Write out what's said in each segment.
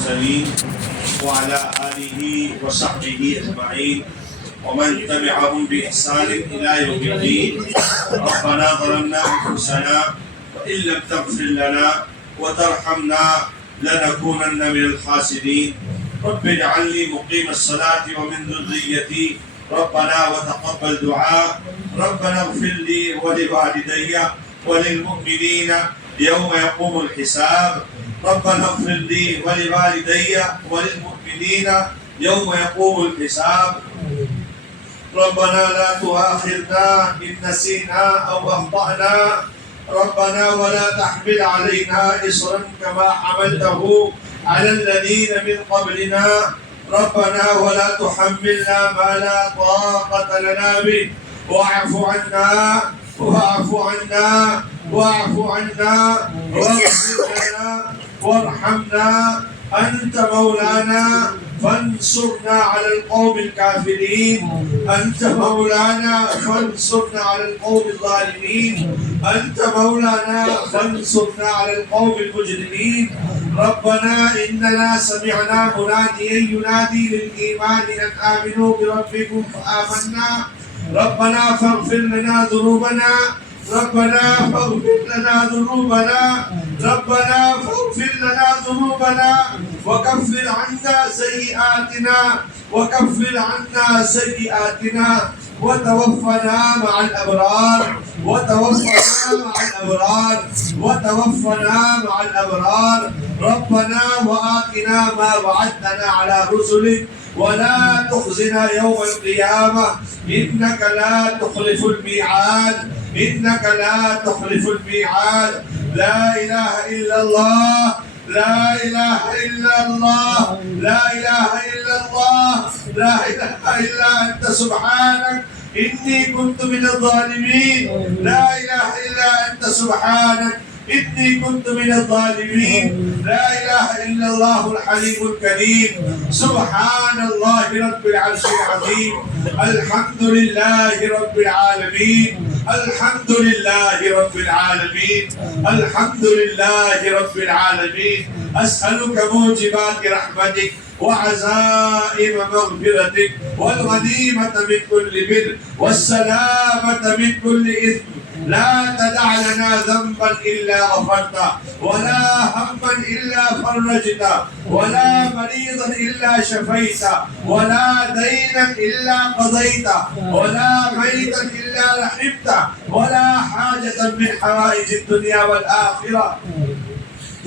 المرسلين وعلى آله وصحبه أجمعين ومن تبعهم بإحسان إلى يوم الدين. ربنا ظلمنا أنفسنا وإن لم تغفر لنا وترحمنا لنكونن من الخاسرين. رب اجعلني مقيم الصلاة ومن ذريتي ربنا وتقبل دعاء. ربنا اغفر لي ولوالدي وللمؤمنين يوم يقوم الحساب. ربنا اغفر لي ولوالدي وللمؤمنين يوم يقوم الحساب. ربنا لا تؤاخذنا إن نسينا أو أخطأنا. ربنا ولا تحمل علينا إصرا كما حملته على الذين من قبلنا. ربنا ولا تحملنا ما لا طاقة لنا به. واعف عنا واعف عنا واعف عنا واغفر لنا وارحمنا. أنت مولانا فانصرنا على القوم الكافرين. أنت مولانا فانصرنا على القوم الظالمين. أنت مولانا فانصرنا على القوم المجرمين. ربنا إننا سمعنا مناديا ينادي للإيمان أن آمنوا بربكم فآمنا. ربنا فاغفر لنا ذنوبنا. ربنا فاغفر لنا ذنوبنا. ربنا فاغفر لنا ذنوبنا وكفر عنا سيئاتنا وكفر عنا سيئاتنا وتوفنا مع الأبرار. وتوفنا مع الأبرار. وتوفنا مع الأبرار. ربنا وآتنا ما وعدتنا على رسلك ولا تخزنا يوم القيامة إنك لا تخلف الميعاد. إنك لا تخلف الميعاد. لا إله إلا الله. لا إله إلا الله. لا إله إلا الله. لا إله إلا أنت سبحانك إني كنت من الظالمين. لا إله إلا أنت سبحانك إني كنت من الظالمين. لا إله إلا الله الحليم الكريم. سبحان الله رب العرش العظيم. الحمد لله رب العالمين. الحمد لله رب العالمين. الحمد لله رب العالمين. أسألك موجبات رحمتك وعزائم مغفرتك والغنيمة من كل بر والسلامة من كل إثم. لا تدع لنا ذنبا إلا غفرته ولا هما إلا فرجته ولا مريضا إلا شفيته ولا دينا إلا قضيته ولا ميتا إلا رحمته ولا حاجة من حوائج الدنيا والآخرة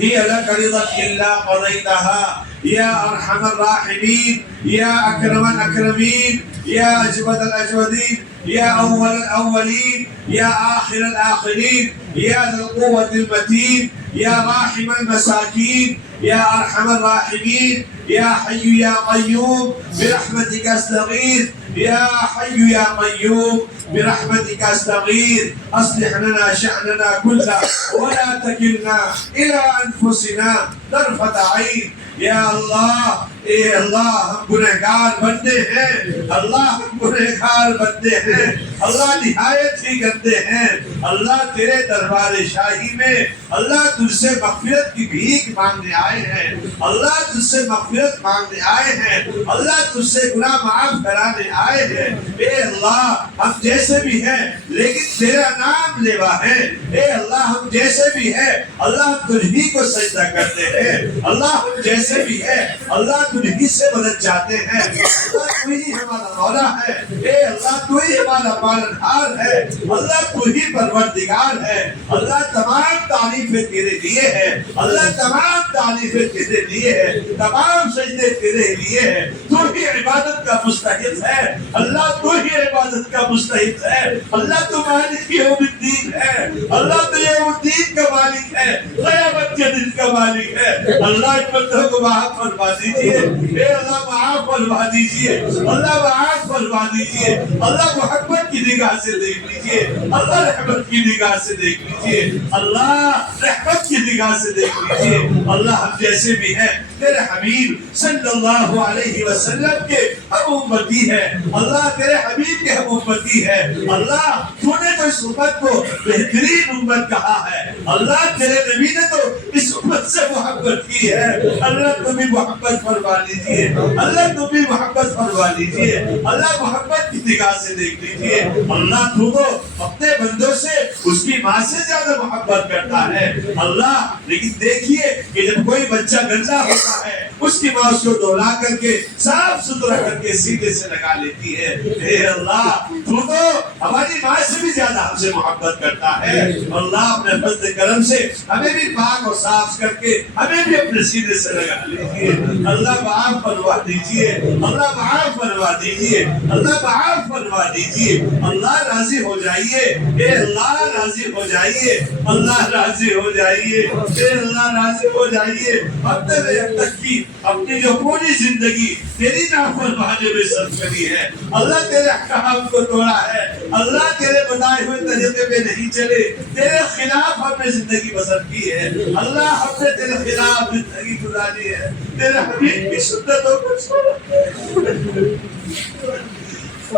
هي لك رضا إلا قضيتها. يا أرحم الراحمين. يا أكرم الأكرمين. يا أجود الأجودين. يا أول الأولين. يا آخر الآخرين. يا ذا القوة المتين. يا راحم المساكين. يا أرحم الراحمين. يا حي يا قيوم برحمتك أستغيث. يا حي يا قيوم برحمتك أستغيث. أصلح لنا شأننا كله ولا تكلنا إلى أنفسنا طرفة عين. یا اللہ اے اللہ ہم گنہگار بندے ہیں. اللہ ہم گنہگار بندے ہیں. اللہ نہایت ہی گندے ہیں. اللہ تیرے دربار شاہی میں اللہ تجھ سے مغفرت کی بھیک مانگنے آئے ہیں. اللہ تجھ سے مغفرت مانگنے آئے ہیں. اللہ تجھ سے گناہ معاف کرانے آئے ہیں. اے اللہ ہم جیسے بھی ہیں لیکن تیرا نام لیوا ہے. اے اللہ ہم جیسے بھی ہیں اللہ ہم تجھ ہی کو سجدہ کرتے ہیں. اللہ ہم جیسے بھی ہے اللہ تجھ ہی سے مدد چاہتے ہیں. اللہ تو ہی ہمارا مولا ہے. اے اللہ تو ہی ہمارا پالنہار ہے. اللہ تو ہی پروردگار ہے. اللہ تمام تعریفیں تیرے لیے ہے. اللہ تمام تعریفیں تیرے لیے ہے. تمام سجدے تیرے لیے ہے. تو ہی عبادت کا مستحق ہے. اللہ تو ہی عبادت کا مستحق ہے. اللہ تو مالک یوم الدین ہے. اللہ تو یوم الدین کا مالک ہے. قیامت کے دن کا مالک ہے. اللہ ان بندوں کو معاف فرما دیجیے. اے اللہ معاف فرما دیجیے. اللہ معاف فرما دیجیے. اللہ محبت کی نگاہ سے دیکھ لیجیے. اللہ رحمت کی نگاہ سے دیکھ لیجیے. اللہ رحمت کی نگاہ سے دیکھ لیجیے. اللہ ہم جیسے بھی ہیں تیرے حبیب صلی اللہ علیہ وسلم کے ہم امتی ہے. اللہ تیرے حبیب کے ہم امتی ہے. اللہ تو نے تو اس امت کو بہترین امت کہا ہے، اللہ تیرے نبی نے تو اس امت سے محبت کی ہے، اللہ تم بھی محبت فرما لیجیے، اللہ تم بھی محبت فرما لیجیے، اللہ محبت کی نگاہ سے دیکھ لیجیے۔ اللہ تو اپنے بندوں سے اس کی ماں سے زیادہ محبت کرتا ہے اللہ، لیکن دیکھیے کہ جب کوئی بچہ گندا ہوتا ہے اس کی ماں اس کو دھلا کر کے صاف ستھرا کر کے سیدھے سے لگا لیتی ہے۔ اے اللہ تو ہماری ماں سے بھی زیادہ ہم سے محبت کرتا ہے، اللہ اپنے فضل کرم سے ہمیں بھی پاک اور صاف کر کے ہمیں بھی اپنے سیدھے سے لگا لیجیے۔ اللہ معاف فرما دیجیے، اللہ معاف فرما دیجیے، اللہ معاف فرما دیجیے۔ اللہ راضی ہو جائیے، اے اللہ راضی ہو جائیے، اللہ راضی ہو جائیے، اے اللہ راضی ہو جائیے۔ اب تک کی اپنی جو پوری زندگی تیری نافرمانی میں صرف کری ہے، اللہ تیرے احکام کو توڑا ہے، اللہ تیرے بتائے ہوئے طریقے پہ نہیں چلے، تیرے خلاف ہم نے زندگی بسر کی ہے، اللہ ہم نے تیرے خلاف زندگی گزاری ہے، تیرے حبیب کی سنتوں کو چھوڑا۔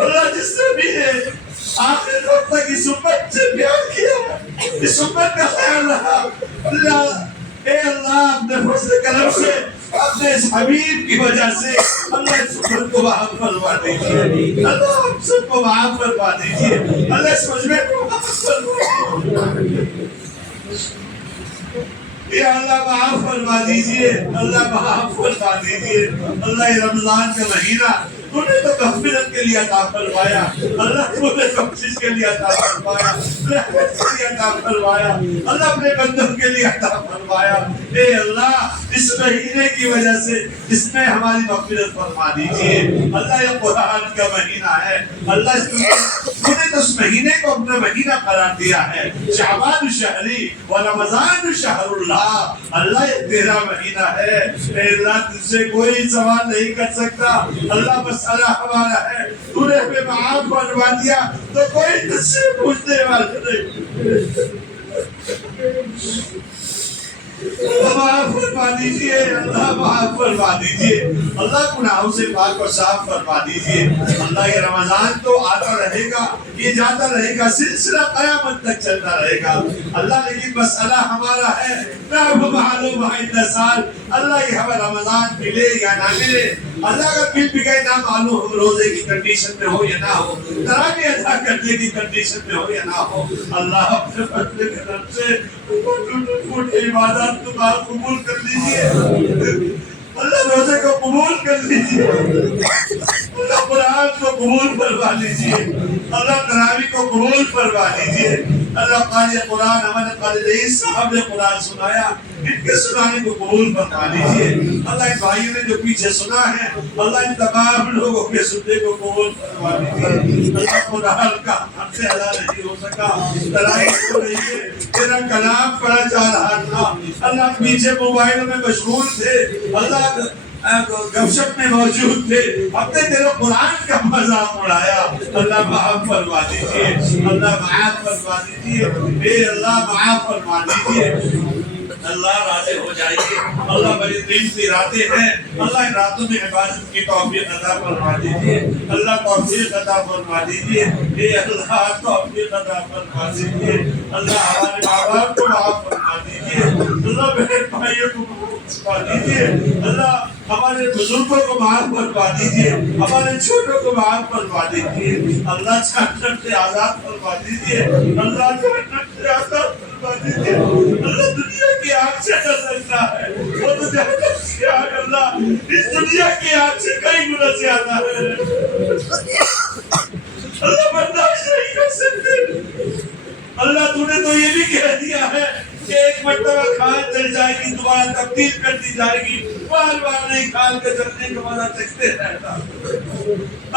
اللہ جس نے بھی ہے آخر وقت تک اس امت سے پیار کیا، اس امت کا خیال رہا، اللہ اے اللہ اپنے فضل کرم سے اپنے اس حبیب کی وجہ سے اللہ اس امت کو معاف فرما دیجیے، اللہ ہم سب کو معاف فرما دیجیے، اللہ اس مجمع کو معاف فرما دیجیے، یا اللہ معاف فرما دیجیے، اللہ معاف فرما دیجیے۔ اللہ یہ رمضان کا مہینہ تو نے تو مغفرت کے لیے عطا فرمایا، اللہ تو نے بخشش کے لیے عطا فرمایا، رحمت کے لیے عطا فرمایا، اللہ اپنے بندوں کے لیے عطا فرمایا۔ اے اللہ اس مہینے کی وجہ سے اس میں ہماری مغفرت فرما دیجیے۔ اللہ یہ قرآن کا مہینہ ہے، اللہ تو نے تو اس مہینے کو اپنا مہینہ قرار دیا ہے، شعبان شہری و رمضان شہر اللہ، اللہ یہ تیرا مہینہ ہے۔ اے اللہ تجھ سے کوئی سوال نہیں کر سکتا، اللہ مسئلہ ہمارا ہے، تو نے ہمیں معاف فرما دیا تو کوئی تجھ سے پوچھنے والا نہیں۔ اللہ معاف فرما دیجیے، اللہ معاف فرما دیجیے، اللہ گناہوں سے پاک اور صاف فرما دیجیے۔ اللہ یہ رمضان تو آتا رہے گا، یہ جاتا رہے گا، سلسلہ قیامت تک چلتا رہے گا اللہ، لیکن مسئلہ ہمارا ہے نہ معلوم ہے اتنا سال اللہ یہ ہمیں رمضان ملے یا نہ ملے، اللہ اگر مل بھی گئے نہ معلوم ہم روزے کی کنڈیشن میں ہو یا نہ ہو، تراویح ادا کرنے کی کنڈیشن میں ہو یا نہ ہو، اللہ اپنے فضل کرم سے ٹوٹی عبادت کو قبول کر لیجیے، اللہ روزے کو قبول کر لیجیے، اللہ قرآن کو قبول فرما لیجیے، اللہ تراویح کو قبول فرما لیجیے، اللہ قاری قرآن ہمارے قاری رئیس صاحب نے قرآن سنایا، ان کے سنانے کو قبول فرما لیجیے، اللہ ان بھائیوں نے جو پیچھے سنا ہے اللہ ان تمام لوگوں کے سننے کو قبول فرما لیجیے۔ اللہ قرآن کا ہم سے ادا نہیں ہو سکا، تراویح کو رہیے تیرا کلام پڑھا جا رہا تھا، اللہ پیچھے موبائل میں مشغول تھے، اللہ گپ شپ میں موجود تھے، ہم نے تیرے قرآن کا مذاق اڑایا، اللہ معاف فرما دیجیے، اللہ معاف فرما دیجیے، اے اللہ معاف فرما دیجیے۔ اللہ راضی ہو جائیے، اللہ بڑی دن کی راتیں ہیں، اللہ ان راتوں میں عبادت کی توفیق عطا فرما دیجیے، اللہ توفیق عطا فرما دیجیے، اے اللہ توفیق عطا فرما دیجیے، اللہ ہمارے ماں باپ کو معاف فرما دیجیے، اللہ بہن بھائیوں کو معاف فرما دیجیے، اللہ ہمارے بزرگوں کو معاف فرما دیجیے، ہمارے چھوٹوں کو معاف فرما دیجیے، اللہ جہنم سے آزاد فرما دیجیے، اللہ جہنم سے آزاد فرما دیجیے، اللہ دنیا کی آگ سے ڈر سکتا ہے، وہ تو جہنم کی آگ اللہ اس دنیا کی آگ سے کئی گنا زیادہ ہے، اللہ برداشت نہیں کر سکتے، اللہ تو نے تو یہ بھی کہہ دیا ہے کہ ایک مرتبہ کھال چل جائے گی دوبارہ تبدیل کر دی جائے گی، بار بار نہیں کھال کے چلنے کا مزہ چکھتے رہتا۔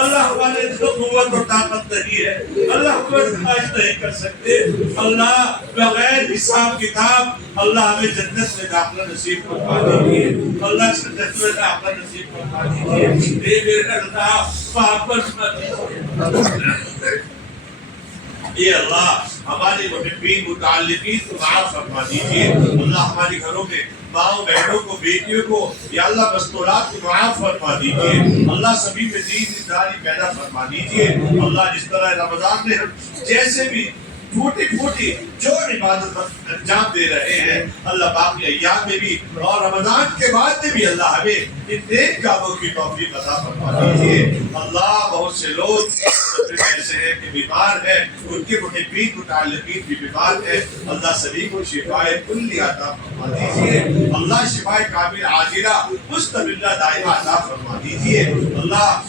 اللہ ہمارے دل قوت اور طاقت نہیں ہے، اللہ ہم برداشت نہیں کر سکتے، اللہ بغیر حساب کتاب اللہ ہمیں جنت میں داخلہ نصیب فرما دیجیے، اللہ جنت میں داخلہ نصیب فرما دیجیے، اے میرے اللہ محبت فرما، اے اللہ ہمارے محبین متعلقین کو معاف فرما دیجیے، اللہ ہمارے گھروں میں ماؤں بہنوں کو بیٹیوں کو یا اللہ مستورات کو معاف فرما دیجیے اللہ سبھی میں دین داری پیدا فرما دیجیے اللہ جس طرح رمضان میں ہم جیسے بھی پھوٹی پھوٹی جو عبادت انجام دے رہے ہیں اللہ باقی ایام میں بھی اور رمضان کے بعد میں بھی اللہ ہمیں ان نیک کاموں کی توفیق عطا فرما دیجیے اللہ بہت سے لوگ ایسے ہیں کہ بیمار ہیں ان کے محبین متعلقین بھی بیمار ہیں اللہ سبھی کو شفاء کلی عطا فرما دیجیے اللہ شفاء کامل عاجلہ مستمرہ دائمہ عطا فرما دیجیے اللہ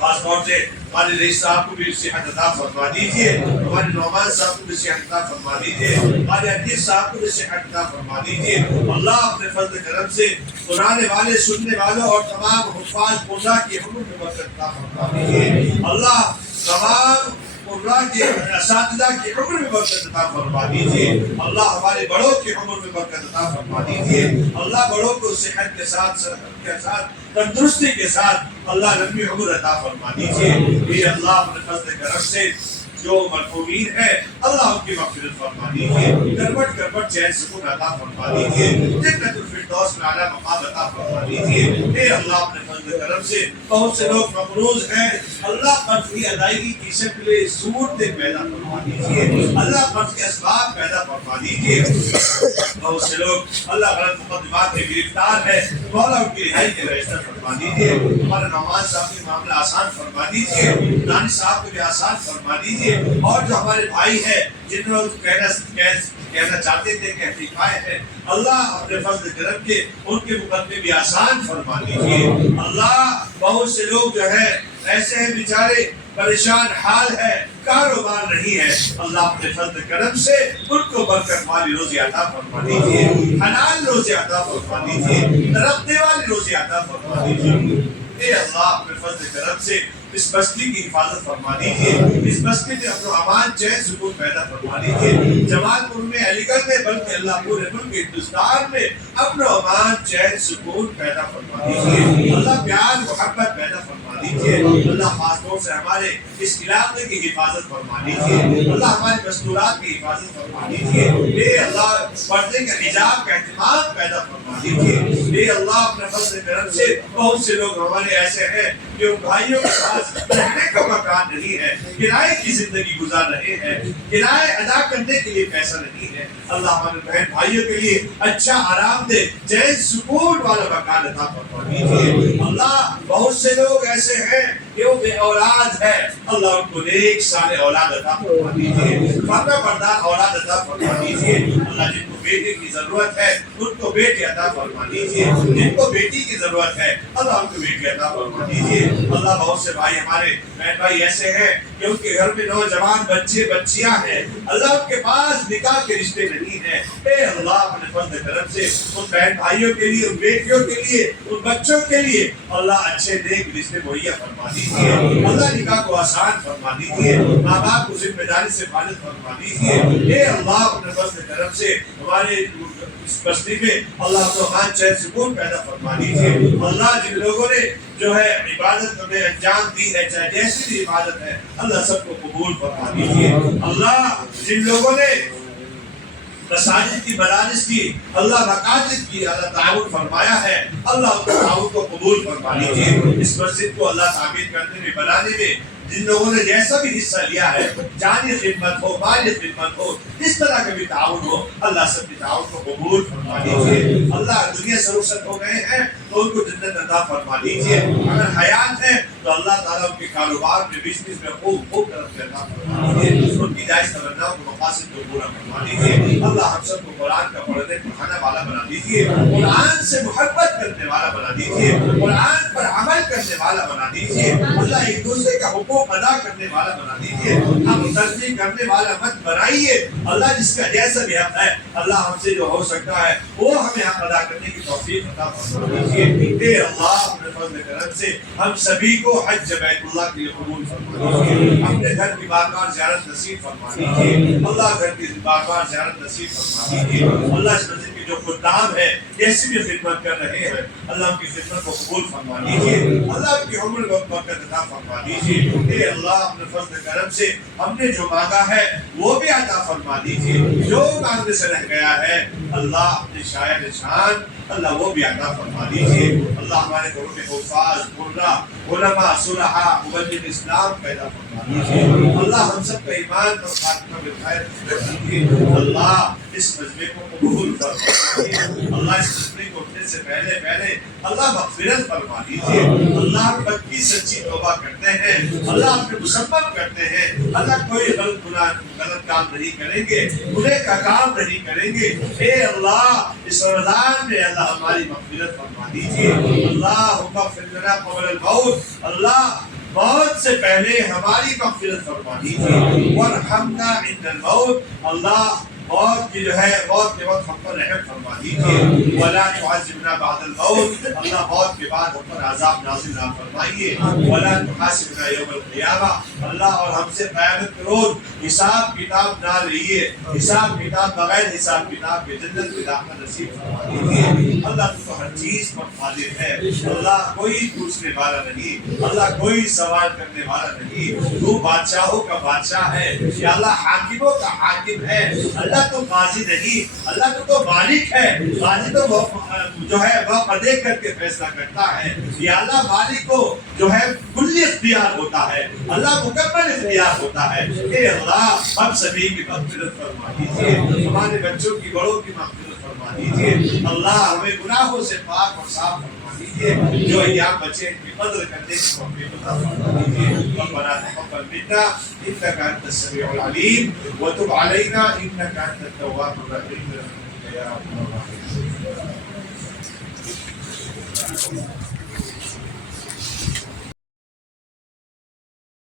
خاص طور سے ہمارے رئیس صاحب کو بھی صحت عطا فرما دیجیے ہمارے نعمان صاحب کو بھی صحت عطا فرما دیجیے ہمارے عزیز صاحب کو بھی صحت عطا فرما دیجیے اللہ اپنے فضل کرم سے سنانے والے سننے والوں اور تمام حفاظ قرآن کی عمر میں برکت عطا فرما دیجیے اللہ تمام قرآن کے اساتذہ کی عمر میں برکت عطا فرما دیجیے اللہ ہمارے بڑوں کی عمر میں برکت عطا فرما دیجیے اللہ بڑوں کو صحت کے ساتھ صحت کے ساتھ تندرستی کے ساتھ اللہ لمبی عمر عطا فرما دیجیے اے اللہ اپنے فضل کرم سے جو مرحومین ہے اللہ ان کی مغفرت فرما دیجیے کربٹ کربٹ چین سکون عطا فرما دیجیے جنت الفردوس میں اعلیٰ مقام عطا فرما دیجیے اے اللہ اپنے فضل کرم سے بہت سے لوگ مقروض ہیں اللہ قرض کی ادائیگی کی شکل صورتیں پیدا فرما دیجیے اللہ قرض کے اسباب پیدا فرما دیجیے بہت سے لوگ اللہ غلط مقدمات میں گرفتار ہے مولا ان کی رہائی کے رجسٹر فرما دیجیے ہمارے نعمان صاحب کے معاملہ آسان فرما دیجیے دانی صاحب کو بھی آسان فرما دیجیے اور جو ہمارے بھائی ہیں جنہوں کہنا چاہتے تھے کہ افریقائے ہیں اللہ اپنے فضل کرم کے ان کے مقدمے بھی آسان فرما دیجیے اللہ بہت سے لوگ جو ہے ایسے ہیں بیچارے پریشان حال ہے کاروبار نہیں ہے اللہ اپنے فضل کرم سے ان کو برکت والی روزی عطا فرما دیجیے حلال روزی عطا فرما دیجیے ترقی والی روزی عطا فرما دیجیے اے اللہ اپنے فضل کرم سے اس بستی کی حفاظت فرما دیجیے اس بستی میں امن و امان چین سکون پیدا فرما دیجیے جمال پور میں علی گڑھ میں بلکہ اللہ پورے ملک ہندوستان میں امن و امان چین سکون پیدا فرما دیجیے اللہ پیار محبت پیدا فرما دیجیے اللہ خاص طور سے ہمارے اس علاقے کی حفاظت فرما دیجیے اللہ ہمارے دستورات کی حفاظت فرما دیجیے اے اللہ پردے کا حجاب کا اہتمام پیدا فرما دیجیے اے اللہ اپنے فضل کرم سے بہت سے لوگ ہمارے ایسے ہیں جو بھائیوں کے پاس رہنے کا مکان نہیں ہے کرائے کی زندگی گزار رہے ہیں کرائے ادا کرنے کے لیے پیسہ نہیں ہے اللہ ہمارے بہن بھائیوں کے لیے اچھا آرام دہ چین سکون والا مکان عطا فرما دیجیے اللہ بہت سے لوگ ایسے ہیں کہ وہ بے اولاد ہے اللہ ان کو نیک صالح اولاد عطا فرما دیجیے فرما بردار اولاد عطا فرما دیجیے اللہ جن کو بیٹے کی ضرورت ہے ان کو بیٹی عطا فرما دیجیے جن کو بیٹی کی ضرورت ہے اللہ ان کو بیٹی عطا فرما دیجیے اللہ بہت سے بھائی ہمارے بہن بھائی ایسے ہیں کہ ان کے گھر میں نوجوان بچے بچیاں ہیں اللہ ان کے پاس نکاح کے رشتے نہیں ہیں اے اللہ اپنے فضل کرم سے ان بہن بھائیوں کے لیے ان بیٹیوں کے لیے ان بچوں کے لیے اللہ اچھے نیک رشتے مہیا فرما دیجیے اللہ نکاح کو آسان فرما دیجیے ماں باپ کو ذمہ داری سے فارغ فرما دیجیے اے اللہ اپنے فضل کرم سے ہمارے اس بستی میں اللہ کو امان چین سکون پیدا فرما دیجیے اللہ جن لوگوں نے جو ہے عبادت میں انجام دی ہے چاہے جیسی بھی عبادت ہے اللہ سب کو قبول فرما دیجیے اللہ جن لوگوں نے مساجد کی مدارس کی اللہ مکاتب کی اللہ تعاون فرمایا ہے اللہ ان کے تعاون کو قبول فرما لیجیے اس مسجد کو اللہ تعمیر کرنے میں بنانے میں جن لوگوں نے جیسا بھی حصہ لیا ہے جانی خدمت ہو مالی خدمت ہو اس طرح کا بھی تعاون ہو اللہ سب کے تعاون کو قبول فرما دیجیے اللہ دنیا سے رخصت ہو گئے ہیں تو ان کو جنت عطا فرما دیجیے اگر حیات ہے تو اللہ تعالیٰ ان کے کاروبار میں بزنس میں خوب طرف عطا فرما دیجیے ان کی جائز تمناؤں کو مقاصد کو پورا فرما دیجیے اللہ ہم سب کو قرآن کا پڑھنے پڑھانے والا بنا دیجیے قرآن سے محبت کرنے والا بنا دیجیے قرآن پر عمل کرنے والا بنا دیجیے اللہ ایک دوسرے کا حقوق ادا کرنے والا بنا دیجیے ہم ترجیح کرنے والا مت بنائیے اللہ جس کا جیسا بھی حق ہے اللہ ہم سے جو ہو سکتا ہے وہ ہمیں حق ادا کرنے کی توفیق عطا فرما دیجیے اے اللہ اپنے فضل کرم سے ہم سبھی کو حج بیت اللہ کے لیے قبول فرما دیجیے اپنے گھر کی بار بار زیارت نصیب فرما دیجیے اللہ گھر کی بار بار زیارت نصیب فرما دیجیے اللہ اس مسجد کی جو خدام ہیں جیسی بھی خدمت کر رہے ہیں اللہ ان کی خدمت کو قبول فرما دیجیے، اللہ ان کی عمر کو برکت عطا فرما دیجیے، اے اللہ اپنے فضل کرم سے ہم نے جو مانگا ہے وہ بھی عطا فرما دیجیے، جو مانگنے سے رہ گیا ہے اللہ اپنے شاعر شان اللہ وہ بھی عطا فرما دیجیے، اللہ ہمارے گھروں میں حفاظ قرہ علماء صلحاء مبلغ اسلام پیدا فرما دیجیے، اللہ ہم سب کا ایمان اور خاتمہ بالخیر دیجیے، اللہ اس مجمع کو قبول فرما دیجیے، اللہ اس مجمع کو اٹھنے سے پہلے اللہ مغفرت فرما دیجیے، اللہ پکی سچی توبہ کرتے ہیں، اللہ اپنے مسمم کرتے ہیں، اللہ کوئی غلط کام نہیں کریں گے، گناہ کا کام نہیں کریں گے، اے اللہ اس رمضان میں اللہ ہماری مغفرت فرما دیجیے، اللہ اغفر لنا قبل الموت، اللہ موت سے پہلے ہماری مغفرت فرما دیجیے، وارحمنا عند الموت، اللہ موت کی جو ہے موت کے وقت ہم پر رحم فرما دیجیے، ولا تعذبنا بعد الموت، اللہ موت کے بعد ہم پر عذاب نازل نہ فرمائیے، ولا تحاسبنا یوم القیامہ، اللہ اور ہم سے قیامت کے روز حساب کتاب نہ لئیے، حساب کتاب بغیر حساب کتاب کے جنت میں داخلہ نصیب فرما دیجیے، اللہ تو ہر چیز پر قادر ہے، اللہ کوئی پوچھنے والا نہیں، اللہ کوئی سوال کرنے والا نہیں، تو بادشاہوں کا بادشاہ ہے، یا اللہ حاکموں کا حاکم ہے، اللہ تو قاضی نہیں، اللہ تو مالک ہے، قاضی تو جو ہے وہ دیکھ کر کے فیصلہ کرتا ہے، یا اللہ مالک کو جو ہے کلی اختیار ہوتا ہے، اللہ مکمل اختیار ہوتا ہے، اے اللہ ہم سبھی کی مغفرت فرما دیجیے، ہمارے بچوں کی بڑوں کی مغفرت فرما دیجیے، اللہ ہمیں گناہوں سے پاک اور صاف فرما دیجیے، جو ایام بچے ان کی قدر کرنے کی توفیق عطا فرما دیجیے، ربنا تقبل منا انك انت السميع العليم وتب علينا انك انت التواب الرحيم برحمتك يا ارحم الراحمين.